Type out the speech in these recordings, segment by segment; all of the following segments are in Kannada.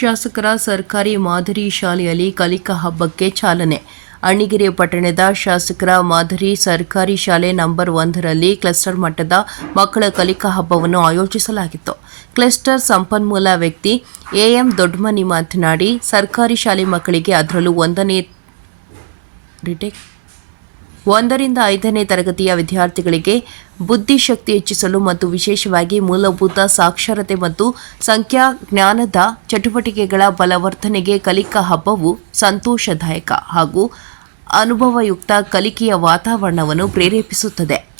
ಶಾಸಕರ ಸರ್ಕಾರಿ ಮಾದರಿ ಶಾಲೆಯಲ್ಲಿ ಕಲಿಕಾ ಹಬ್ಬಕ್ಕೆ ಚಾಲನೆ. ಅಣ್ಣಿಗೆರೆ ಪಟ್ಟಣದ ಶಾಸಕರ ಮಾದರಿ ಸರ್ಕಾರಿ ಶಾಲೆ ನಂಬರ್ ಒಂದರಲ್ಲಿ ಕ್ಲಸ್ಟರ್ ಮಟ್ಟದ ಮಕ್ಕಳ ಕಲಿಕಾ ಹಬ್ಬವನ್ನು ಆಯೋಜಿಸಲಾಗಿತ್ತು. ಕ್ಲಸ್ಟರ್ ಸಂಪನ್ಮೂಲ ವ್ಯಕ್ತಿ ಎಎಂ ದೊಡ್ಡಮನಿ ಮಾತನಾಡಿ, ಸರ್ಕಾರಿ ಶಾಲೆ ಮಕ್ಕಳಿಗೆ ಅದರಲ್ಲೂ ಒಂದನೇ ರಿಟೇಕ್ ಒಂದರಿಂದ ಐದನೇ ತರಗತಿಯ ವಿದ್ಯಾರ್ಥಿಗಳಿಗೆ ಬುದ್ಧಿಶಕ್ತಿ ಹೆಚ್ಚಿಸಲು ಮತ್ತು ವಿಶೇಷವಾಗಿ ಮೂಲಭೂತ ಸಾಕ್ಷರತೆ ಮತ್ತು ಸಂಖ್ಯಾ ಜ್ಞಾನದ ಚಟುವಟಿಕೆಗಳ ಬಲವರ್ಧನೆಗೆ ಕಲಿಕಾ ಹಬ್ಬವು ಸಂತೋಷದಾಯಕ ಹಾಗೂ ಅನುಭವಯುಕ್ತ ಕಲಿಕೆಯ ವಾತಾವರಣವನ್ನು ಪ್ರೇರೇಪಿಸುತ್ತದೆ.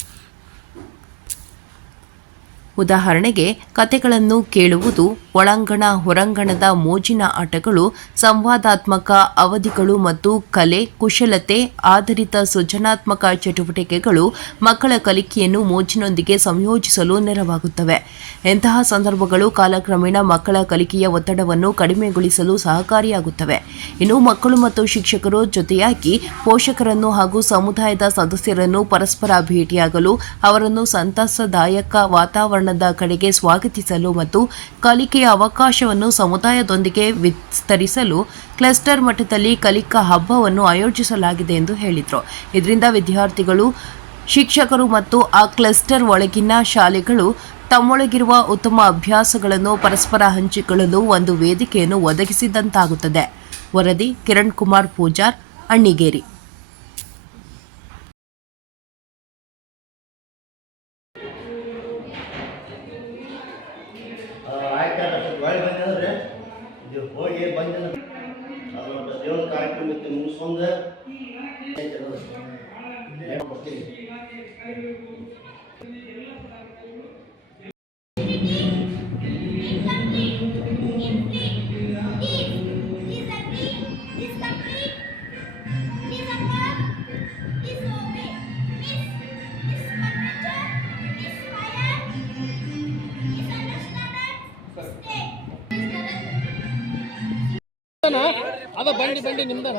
ಉದಾಹರಣೆಗೆ ಕತೆಗಳನ್ನು ಕೇಳುವುದು ಒಳಾಂಗಣ, ಹೊರಾಂಗಣದ ಮೋಜಿನ ಆಟಗಳು, ಸಂವಾದಾತ್ಮಕ ಅವಧಿಗಳು ಮತ್ತು ಕಲೆ, ಕುಶಲತೆ, ಆಧಾರಿತ ಸೃಜನಾತ್ಮಕ ಚಟುವಟಿಕೆಗಳು ಮಕ್ಕಳ ಕಲಿಕೆಯನ್ನು ಮೋಜಿನೊಂದಿಗೆ ಸಂಯೋಜಿಸಲು ನೆರವಾಗುತ್ತವೆ. ಇಂತಹ ಸಂದರ್ಭಗಳು ಕಾಲಕ್ರಮೇಣ ಮಕ್ಕಳ ಕಲಿಕೆಯ ಒತ್ತಡವನ್ನು ಕಡಿಮೆಗೊಳಿಸಲು ಸಹಕಾರಿಯಾಗುತ್ತವೆ. ಇನ್ನು ಮಕ್ಕಳು ಮತ್ತು ಶಿಕ್ಷಕರು ಜೊತೆಯಾಗಿ ಪೋಷಕರನ್ನು ಹಾಗೂ ಸಮುದಾಯದ ಸದಸ್ಯರನ್ನು ಪರಸ್ಪರ ಭೇಟಿಯಾಗಲು, ಅವರನ್ನು ಸಂತಸದಾಯಕ ವಾತಾವರಣದ ಕಡೆಗೆ ಸ್ವಾಗತಿಸಲು ಮತ್ತು ಕಲಿಕೆಯ ಅವಕಾಶವನ್ನು ಸಮುದಾಯದೊಂದಿಗೆ ವಿಸ್ತರಿಸಲು ಕ್ಲಸ್ಟರ್ ಮಟ್ಟದಲ್ಲಿ ಕಲಿಕಾ ಹಬ್ಬವನ್ನು ಆಯೋಜಿಸಲಾಗಿದೆ ಎಂದು ಹೇಳಿದರು. ಇದರಿಂದ ವಿದ್ಯಾರ್ಥಿಗಳು, ಶಿಕ್ಷಕರು ಮತ್ತು ಆ ಕ್ಲಸ್ಟರ್ ಒಳಗಿನ ಶಾಲೆಗಳು ತಮ್ಮೊಳಗಿರುವ ಉತ್ತಮ ಅಭ್ಯಾಸಗಳನ್ನು, ಪರಸ್ಪರ ಹಂಚಿಕೊಳ್ಳಲು ಒಂದು ವೇದಿಕೆಯನ್ನು ಒದಗಿಸಿದಂತಾಗುತ್ತದೆ. ವರದಿ ಕಿರಣ್ ಕುಮಾರ್ ಪೂಜಾರ್, ಅಣ್ಣಿಗೇರಿ. ಅದು ಕಾರ್ಯಕ್ರಮಕ್ಕೆ ಮುಗಿಸ್ಕೊಂಡು ಕೊಡ್ತೀನಿ. ಅದ ಬಂಡಿ ಬಂಡಿ ನಿಮ್ದನ?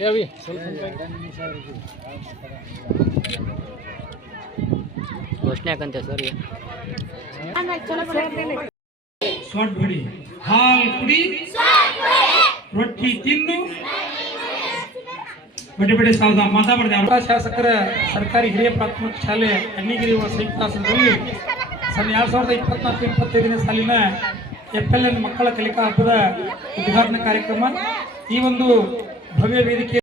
ಏವಿ ಘೋಷಣೆ ಹಾಕಂತೆ ಸರ್ ರೊಟ್ಟಿ ತಿನ್ನು. ಶಾಸಕರ ಸರ್ಕಾರಿ ಹಿರಿಯ ಪ್ರಾಥಮಿಕ ಶಾಲೆ ಅಣ್ಣಿಗಿರಿ ಸಂಯುಕ್ತ ಆಸನದಲ್ಲಿ ಸಣ್ಣ ಎರಡ್ ಸಾವಿರದ ಇಪ್ಪತ್ನಾಲ್ಕು ಇಪ್ಪತ್ತೈದನೇ ಸಾಲಿನ ಎಫ್ ಎಲ್ ಎನ್ ಮಕ್ಕಳ ಕಲಿಕಾ ಹಬ್ಬದ ಉದ್ಘಾಟನಾ ಕಾರ್ಯಕ್ರಮ. ಈ ಒಂದು ಭವ್ಯ ವೇದಿಕೆ